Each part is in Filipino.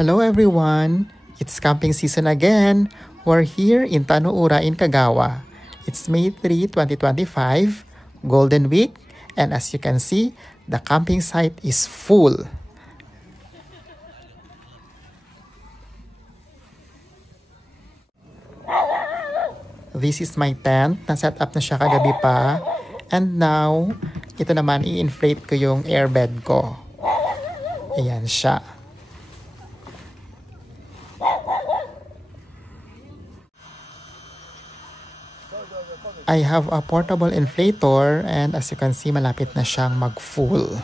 Hello everyone! It's camping season again. We're here in Tanuura in Kagawa. It's May 3, 2025, Golden Week, and as you can see, the camping site is full. This is my tent. Na-set up na siya kagabi pa. And now, ito naman i-inflate ko yung airbed ko. Ayan siya. I have a portable inflator and as you can see, malapit na siyang mag-full.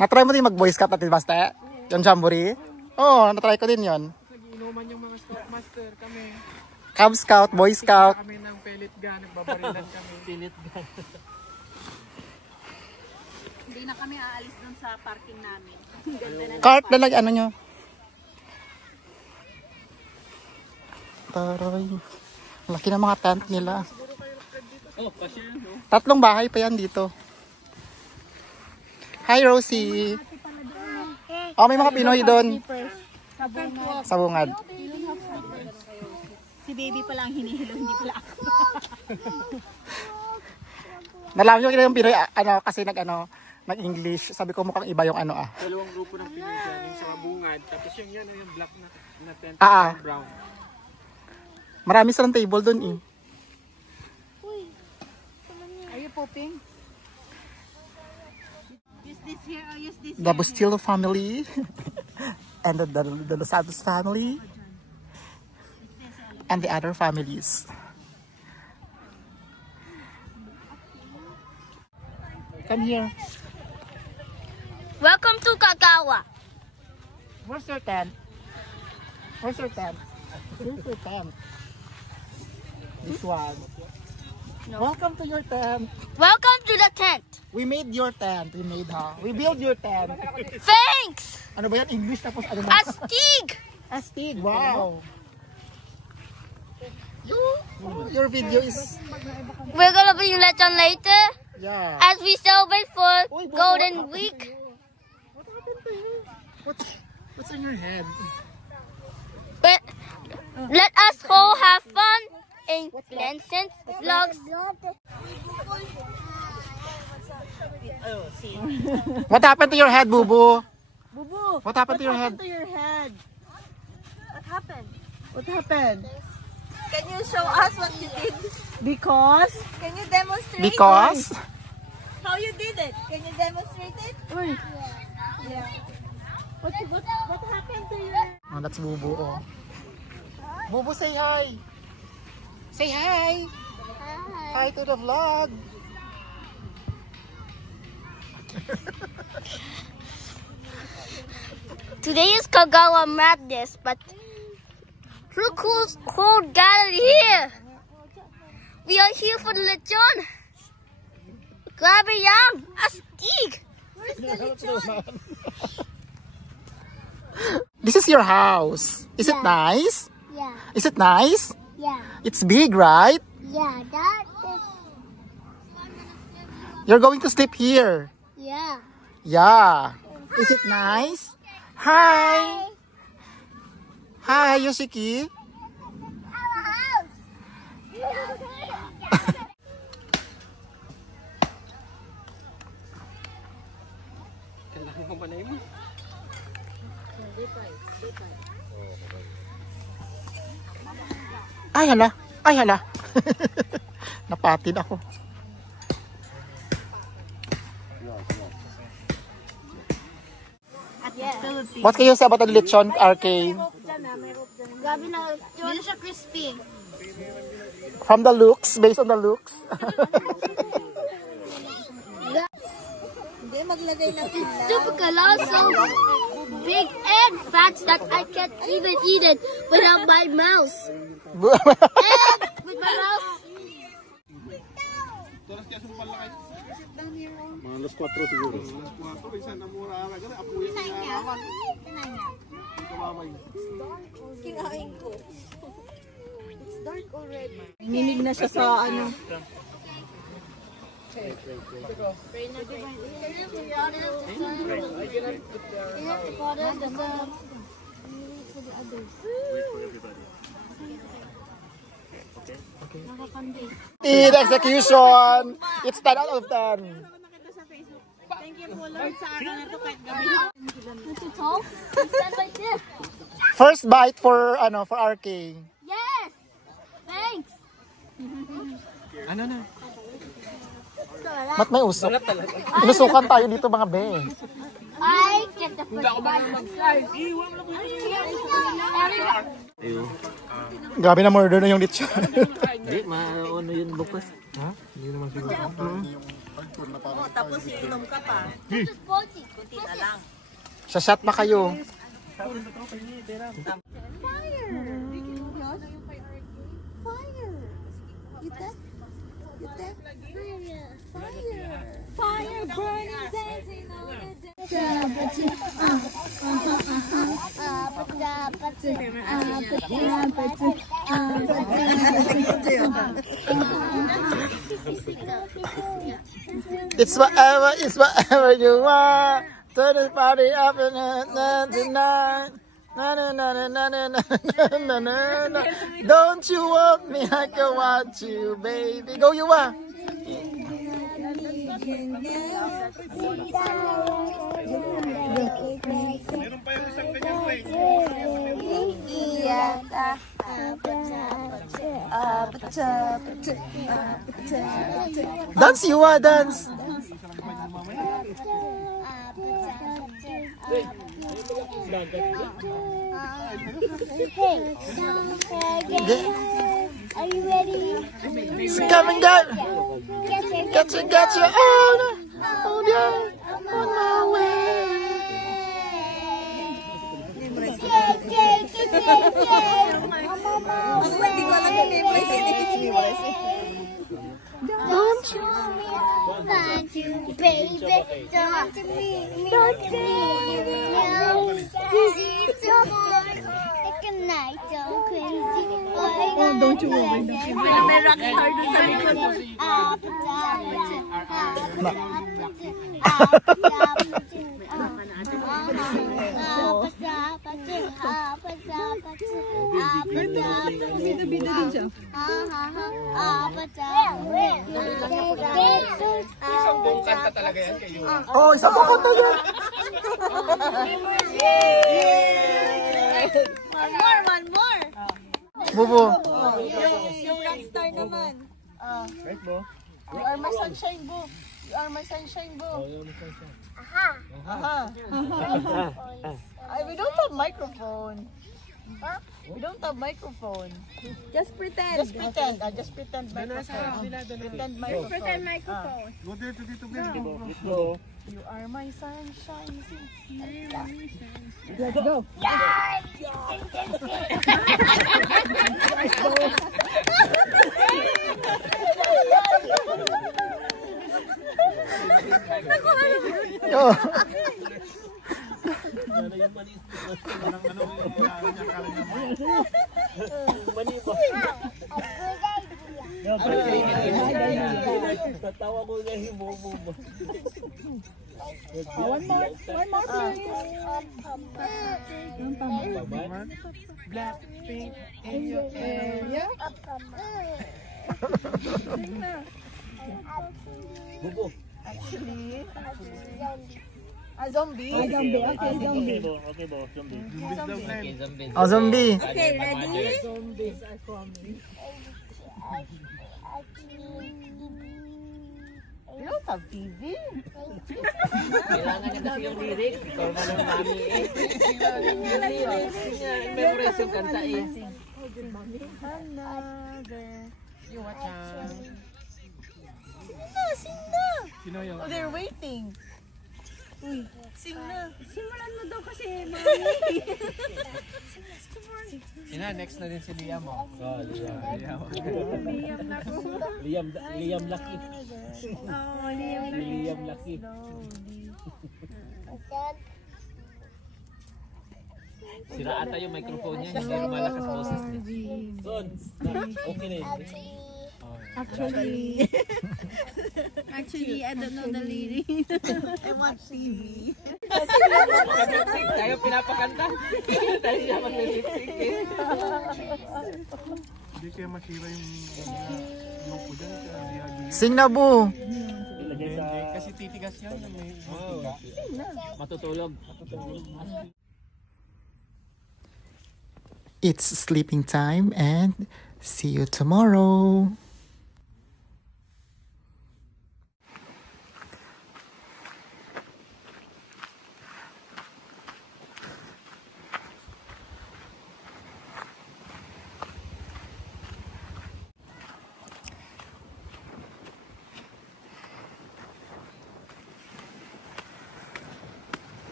Na-try mo din mag-boy scout natin, basta? Yung jamboree? Oo, na-try ko din yon. Nag-inuman yung mga scoutmaster kami. Cub Scout, Boy Scout. Kami ng pellet gun, nagbabarilan kami. Pellet gun. Hindi na kami aalis dun sa parking namin. Ganda na Cart na lang, ano nyo? Taray. Laki ng mga tent nila. Oh, kasi yun, no? 3 bahay pa yan dito. Hi, Rosie. Oh, may mga Pinoy doon. Sa bungad. Si baby pa lang hinihilo, hindi pala ako. Nalaman nyo yung Pinoy, kasi nag-English. Sabi ko mukhang iba yung Dalawang grupo ng Pinoy dyan, yung sa bungad. Tapos yung black na tent, brown. Marami silang table doon eh. Are you pooping? Use this here or use this The Bustillo family. And the Los Santos family. And the other families. Come here. Welcome to Kagawa. Where's your tent? Where's your tent? Here's your tent. This one. No. Welcome to your tent. Welcome to the tent. We made your tent. We built your tent. Thanks! Ano ba yan? English tapos ano ba? Astig! Astig. Wow. Your video is... We're gonna bring Lechon later Yeah. as we celebrate for Golden Week. What happened to you? What's in your head? But let us all have fun in Vincent's vlogs. What happened to your head, Boo Boo? Bubu, What happened to your head? to your head? What happened? What happened? Can you show us what you did? Because? Can you demonstrate? Because? How you did it? Can you demonstrate it? Yeah. What happened to your... Oh, that's Boo Boo. Oh. Boo Boo, say hi. Say hi. Hi to the vlog. Today is Kagawa Madness, but look who's gathered here. We are here for the lechon. Grab a yam, astig. Where's the lechon? This is your house. Is it nice? Yeah, Is it nice? yeah, It's big, right? yeah, that is, You're going to sleep here. yeah. Yeah. Is it nice? Hi. Hi, Yoshiki. Our house. Kailangan ko panay mo. Ay, hala. Ay, hala. Napatid ako. What can you say about the lechon, RK? Gabi na, hindi siya crispy. From the looks, based on the looks. Hindi maglagay ng Super colossal, big and fat that I can't even eat it without my mouth. And with my mouth. Mga alas 4 siguro. Kinain ko. Nginig na siya sa ano. The execution! It's 10 out of 10. Thank you po Lord sa araw na to kahit gabi. Too tall? Stand like this. First bite for RK. Yes! Thanks! Ano na? Ba't may usok? Inusukan tayo dito mga be. I get the first bite. Grabe na murder na yung lechon. Hindi, maano yun bukas. Ha? Hindi naman siguro. Tapos iinom ka pa. Kunti na lang. Sa shot na kayo. Fire! Get that? Get that? Fire burning, dancing on the It's whatever you want. Turn the party up and tonight. Na na na na na na na na na. Don't you want me like I want you, baby? Go you are. Dance you are dance. Are you ready? Come and go. Gotcha. Oh yeah. On my way. Don't you want you, baby? Don't you leave me? Don't you leave me now? It's a morning, like a night, so crazy. Oh, don't you worry. May rock hard sa likod. Oh, isang buong kanta yan. One more. Bubo. Yung rockstar naman. You are my sunshine, boo. You are my sunshine, boo. We don't have microphone. We don't have microphone. Just pretend. Just pretend microphone. Pretend microphone. Pretend microphone. You are my sunshine. Let's go. Oh. One more, Blackpink in your area. Actually, a zombie. Okay, zombie. Oh, zombie. Okay, ready? We don't have TV. Kailangan na kasi yung lyrics. Ikaw na lang mami eh. Memorize yung kanta eh. You watch Sing na. Sino yung? Oh, they're waiting. Uy, sing na. Simulan mo daw kasi, Sina, next na din si Liam mo. Oh, Liam Lucky. Oh, Liam Lucky. Sira ata yung microphone niya, hindi lumalakas boses niya. Son, okay na yun. Actually, I don't know the lyrics. I watch TV. Tayo pinapakanta. Tayo siya mag-lip-sync eh. Hindi kaya masira yung loko dyan. Sing na, Bu. Kasi titigas yan. Matutulog. It's sleeping time and see you tomorrow.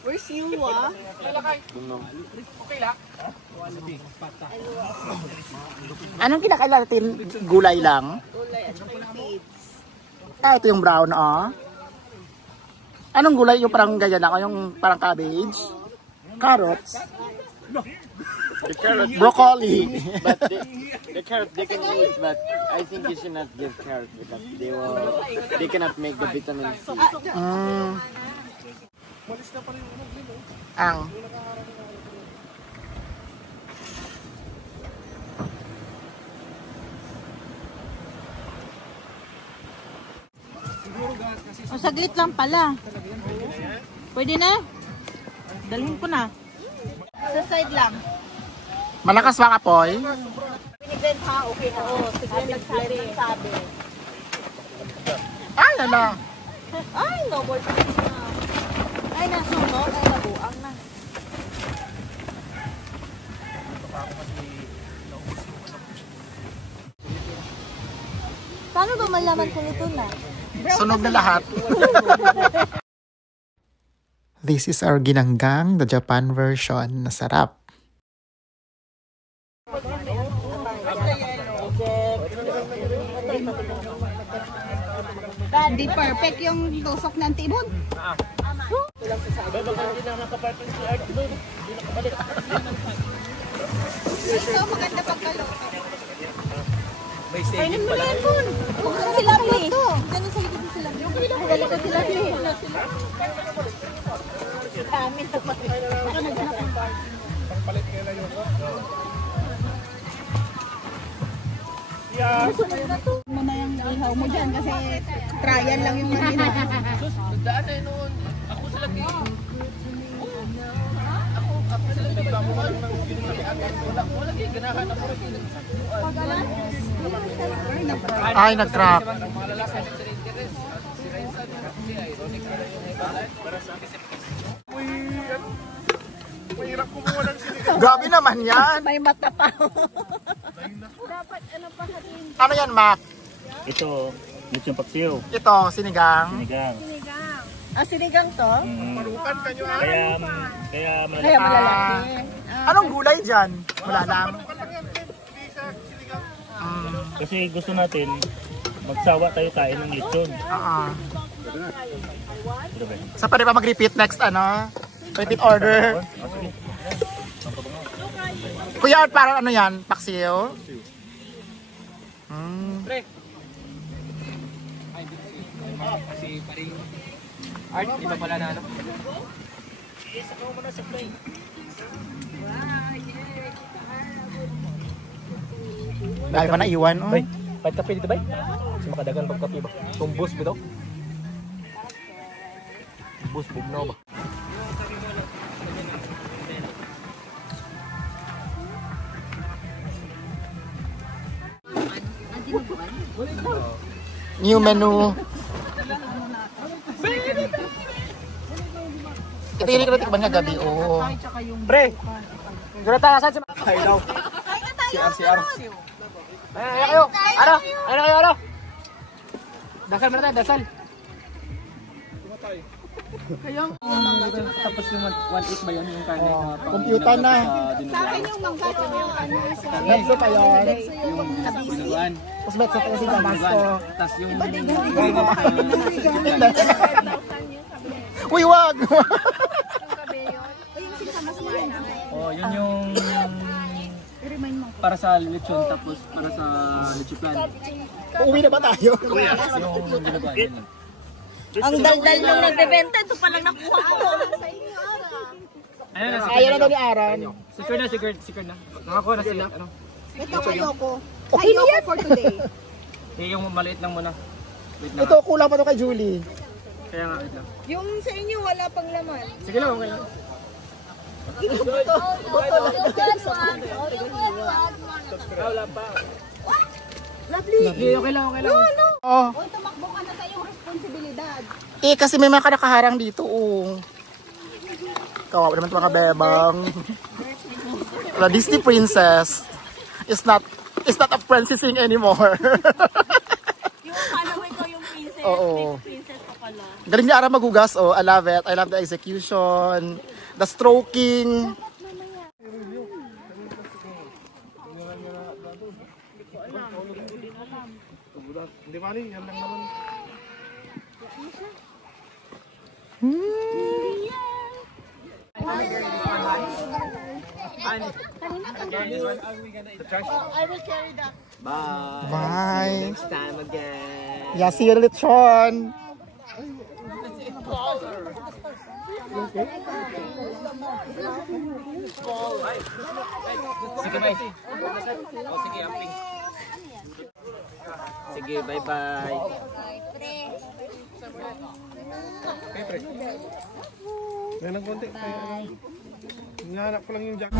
Where's you, ah? Anong kinakain natin? Gulay lang? Gulay at saka seeds. Ah, ito yung brown, oh. Anong gulay? Yung parang ganyan ako, yung parang cabbage? Carrots? The carrot, Broccoli? but the carrot they can eat, but I think you should not give carrot because they cannot make the vitamin C. Ang O, saglit lang pala. Pwede na? Dalhin ko na. Sa side lang. malakas ba kapoy? Piniglen ha, okay na. Oo, sige nagsabi. Ay, ala. Ay, no, boy. Ay, nasunod. Ay, nabuang na. Paano ba malaman kung ito na? Sunog na lahat. This is our ginanggang, the Japan version. Nasarap. Di perfect yung tusok ng tibon. Ito, maganda pagkaluto. May saving pala. Huwag na sila play. Diyan sa likod sila. Yung galikod sila play. Kami na pa. Baka naghanap ng bar. Pagpalit nila yung mo na yung ihaw mo dyan kasi trial lang yung kanina. Sus, nagdaan na yun noon. Ako sa lagi. Ako sa lagi. Ako lang ng ginagawa. Wala lagi. Ganahan ako lagi. Ay, nag-crack. Mga lalaki ng interest. Si Raisa, si Ironic. Mahirap kumuha ng sinigang. Grabe naman yan. May mata pa. Ano yan, Mac? Ito, lechon paksiw, Ito, sinigang. sinigang. Ah, sinigang to? Parukan ka nyo ah. Kaya Kaya malaki. malalaki. Anong gulay dyan? Wala lang. Parukan lang yan. Hindi sa sinigang. Kasi gusto natin, magsawa tayo kain ng lechon. Ito ba? Sa pa rin pa mag-repeat next, ano? Repeat order. Kuya Art, parang ano yan? Paksiw? Pre. Kasi paring Art, di ba pala na ano? Dahil pa naiwan, oh. Bay, kahit kape dito bay? Kasi makadagan pagkapi ba? Tumbos ba ito? Tumbos, bugnaw ba? New menu. Ito yung tikman nga gabi, oo. Pre! Gurata saan si Ay daw. CR. Ay kayo. Ano? Ano? Dasal mo na tayo, dasal. Kayong tapos yung 1-8 ba yan yung kanin na Computer na. Sa akin yung mangga yung ano is Betso pa yun. Binuan. Tapos betso pa yung si Tabasco. Tapos yung... Uy, wag! Oh, yun yung... para sa lechon, tapos para sa lechiplan. Uuwi na ba tayo? Yung ginagawa yun. Ang daldal nung nagbebenta, ito palang nakuha ko. Ayun na, Ayaw na daw ni Aaron. secure na. Nakakuha na sila. Ano? ito ayoko. Ayoko for today. Yung maliit lang muna. Wait lang. Ito, kulang pa to kay Julie. Kaya nga, wait lang. Yung sa inyo wala pang laman. Sige lang, okay lang. Lovely. Okay lang. Oh. Uy, tumakbo ka na sa iyong responsibilidad. Eh, kasi may mga nakaharang dito, oh. Kawawa naman ito mga bebang. Wala, Disney princess is not a princessing anymore. Yung paano mo ikaw yung princess, Oo. princess ka pala. Galing niya Ara maghugas, oh. I love it. I love the execution, the stroking. Hindi mali, yan lang naman. I will carry that. Bye. Next time again. Yeah, see you lechon. Sige, bye. Oh, sige, amping. Sige, bye-bye. Okay, pre. Yan lang konti. Hinahanap ko lang yung jacket.